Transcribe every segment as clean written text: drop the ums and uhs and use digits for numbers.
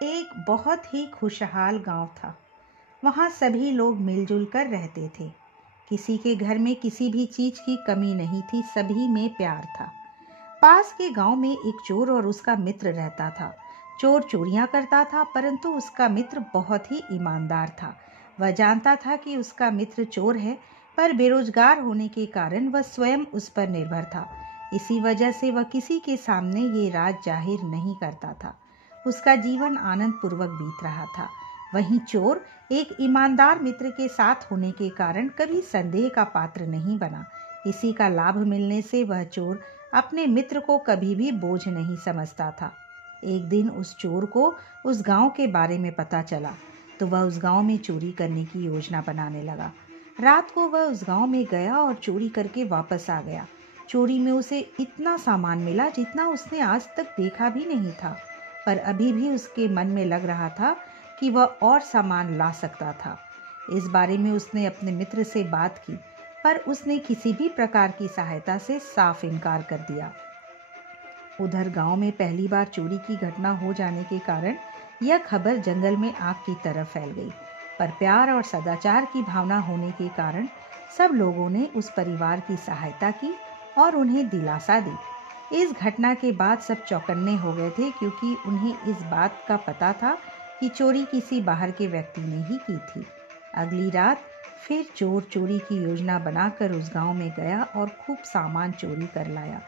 एक बहुत ही खुशहाल गांव था। वहां सभी लोग मिलजुल कर रहते थे। किसी के घर में किसी भी चीज की कमी नहीं थी, सभी में प्यार था। पास के गांव में एक चोर और उसका मित्र रहता था। चोर चोरियां करता था, परंतु उसका मित्र बहुत ही ईमानदार था। वह जानता था कि उसका मित्र चोर है, पर बेरोजगार होने के कारण वह स्वयं उस पर निर्भर था। इसी वजह से वह किसी के सामने ये राज जाहिर नहीं करता था। उसका जीवन आनंद पूर्वक बीत रहा था। वहीं चोर एक ईमानदार मित्र के साथ होने के कारण कभी संदेह का पात्र नहीं बना। इसी का लाभ मिलने से वह चोर अपने मित्र को कभी भी बोझ नहीं समझता था। एक दिन उस चोर को उस गांव के बारे में पता चला, तो वह उस गांव में चोरी करने की योजना बनाने लगा। रात को वह उस गांव में गया और चोरी करके वापस आ गया। चोरी में उसे इतना सामान मिला जितना उसने आज तक देखा भी नहीं था, पर अभी भी उसके मन में लग रहा था कि वह और सामान ला सकता था। इस बारे में उसने अपने मित्र से बात की, पर उसने किसी भी प्रकार की सहायता से साफ इनकार कर दिया। उधर गांव में पहली बार चोरी की घटना हो जाने के कारण यह खबर जंगल में आग की तरह फैल गई, पर प्यार और सदाचार की भावना होने के कारण सब लोगों ने उस परिवार की सहायता की और उन्हें दिलासा दी। इस घटना के बाद सब चौकन्ने हो गए थे, क्योंकि उन्हें इस बात का पता था कि चोरी किसी बाहर के व्यक्ति ने ही की थी। अगली रात फिर चोर चोरी की योजना बनाकर उस गांव में गया और खूब सामान चोरी कर लाया।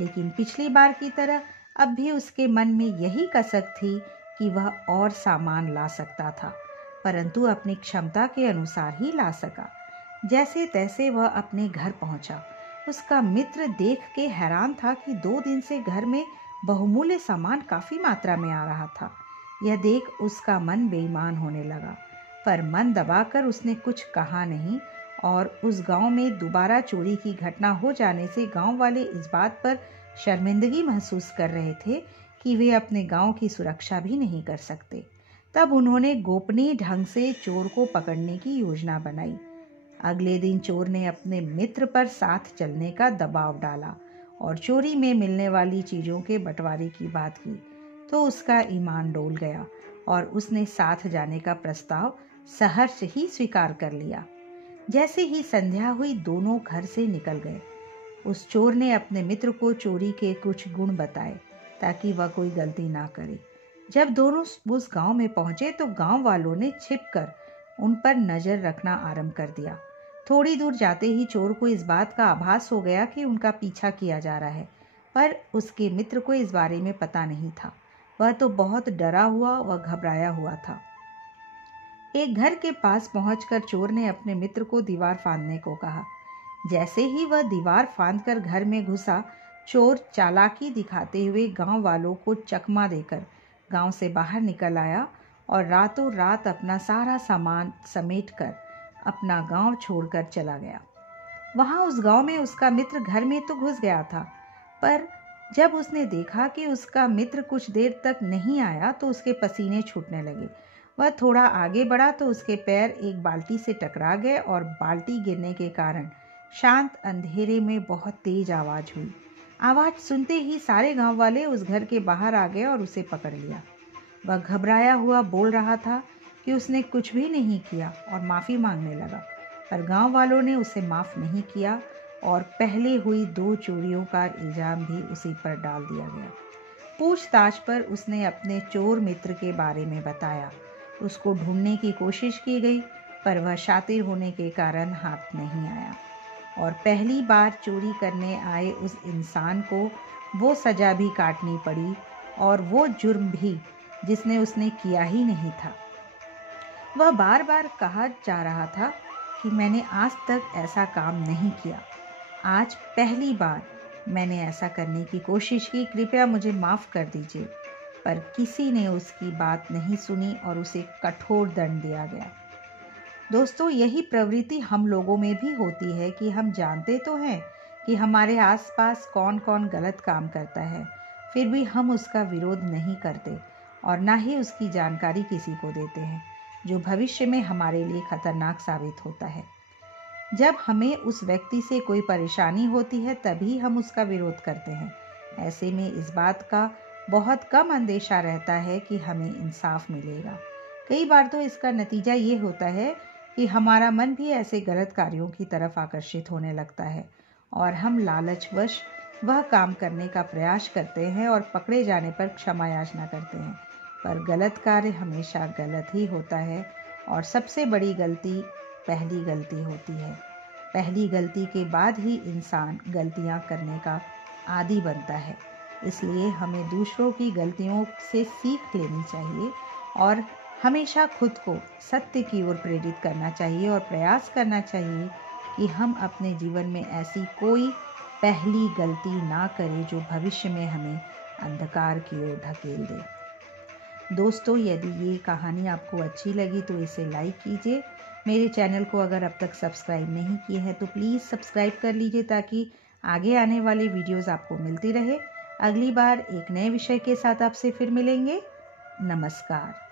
लेकिन पिछली बार की तरह अब भी उसके मन में यही कसक थी कि वह और सामान ला सकता था, परंतु अपनी क्षमता के अनुसार ही ला सका। जैसे तैसे वह अपने घर पहुंचा। उसका मित्र देख के हैरान था कि 2 दिन से घर में बहुमूल्य सामान काफी मात्रा में आ रहा था। यह देख उसका मन बेईमान होने लगा, पर मन दबाकर उसने कुछ कहा नहीं। और उस गांव में दोबारा चोरी की घटना हो जाने से गांव वाले इस बात पर शर्मिंदगी महसूस कर रहे थे कि वे अपने गांव की सुरक्षा भी नहीं कर सकते। तब उन्होंने गोपनीय ढंग से चोर को पकड़ने की योजना बनाई। अगले दिन चोर ने अपने मित्र पर साथ चलने का दबाव डाला और चोरी में मिलने वाली चीजों के बंटवारे की बात की, तो उसका ईमान डोल गया और उसने साथ जाने का प्रस्ताव सहर्ष ही स्वीकार कर लिया। जैसे ही संध्या हुई, दोनों घर से निकल गए। उस चोर ने अपने मित्र को चोरी के कुछ गुण बताए ताकि वह कोई गलती ना करे। जब दोनों उस गांव में पहुंचे तो गांव वालों ने छिपकर उन पर नजर रखना आरंभ कर दिया। थोड़ी दूर जाते ही चोर को इस बात का आभास हो गया कि उनका पीछा किया जा रहा है, पर उसके मित्र को इस बारे में पता नहीं था। वह तो बहुत डरा हुआ व घबराया हुआ था। एक घर के पास पहुंचकर चोर ने अपने मित्र को दीवार फांदने को कहा। जैसे ही वह दीवार फांदकर घर में घुसा, चोर चालाकी दिखाते हुए गांव वालों को चकमा देकर गांव से बाहर निकल आया और रातों रात अपना सारा सामान समेटकर अपना गांव छोड़कर चला गया। वहां उस गांव में उसका मित्र घर में तो घुस गया था, पर जब उसने देखा कि उसका मित्र कुछ देर तक नहीं आया तो उसके पसीने छूटने लगे। वह थोड़ा आगे बढ़ा तो उसके पैर एक बाल्टी से टकरा गए और बाल्टी गिरने के कारण शांत अंधेरे में बहुत तेज आवाज हुई। आवाज सुनते ही सारे गांव वाले उस घर के बाहर आ गए और उसे पकड़ लिया। वह घबराया हुआ बोल रहा था कि उसने कुछ भी नहीं किया और माफी मांगने लगा, पर गांव वालों ने उसे माफ नहीं किया और पहले हुई 2 चोरियों का इल्जाम भी उसी पर डाल दिया गया। पूछताछ पर उसने अपने चोर मित्र के बारे में बताया। उसको ढूंढने की कोशिश की गई, पर वह शातिर होने के कारण हाथ नहीं आया और पहली बार चोरी करने आए उस इंसान को वो सजा भी काटनी पड़ी, और वो जुर्म भी जिसने उसने किया ही नहीं था। वह बार बार कहा जा रहा था कि मैंने आज तक ऐसा काम नहीं किया, आज पहली बार मैंने ऐसा करने की कोशिश की, कृपया मुझे माफ़ कर दीजिए। पर किसी ने उसकी बात नहीं सुनी और उसे कठोर दंड दिया गया। दोस्तों, यही प्रवृत्ति हम लोगों में भी होती है कि हम जानते तो हैं कि हमारे आसपास कौन कौन गलत काम करता है, फिर भी हम उसका विरोध नहीं करते और ना ही उसकी जानकारी किसी को देते हैं, जो भविष्य में हमारे लिए खतरनाक साबित होता है। जब हमें उस व्यक्ति से कोई परेशानी होती है तभी हम उसका विरोध करते हैं। ऐसे में इस बात का बहुत कम अंदेशा रहता है कि हमें इंसाफ मिलेगा। कई बार तो इसका नतीजा ये होता है कि हमारा मन भी ऐसे गलत कार्यों की तरफ आकर्षित होने लगता है और हम लालचवश वह काम करने का प्रयास करते हैं और पकड़े जाने पर क्षमा याचना करते हैं। पर गलत कार्य हमेशा गलत ही होता है और सबसे बड़ी गलती पहली गलती होती है। पहली गलती के बाद ही इंसान गलतियां करने का आदी बनता है। इसलिए हमें दूसरों की गलतियों से सीख लेनी चाहिए और हमेशा खुद को सत्य की ओर प्रेरित करना चाहिए और प्रयास करना चाहिए कि हम अपने जीवन में ऐसी कोई पहली गलती ना करें जो भविष्य में हमें अंधकार की ओर ढकेल दे। दोस्तों, यदि ये कहानी आपको अच्छी लगी तो इसे लाइक कीजिए। मेरे चैनल को अगर अब तक सब्सक्राइब नहीं किए हैं तो प्लीज़ सब्सक्राइब कर लीजिए ताकि आगे आने वाली वीडियोस आपको मिलती रहे। अगली बार एक नए विषय के साथ आपसे फिर मिलेंगे। नमस्कार।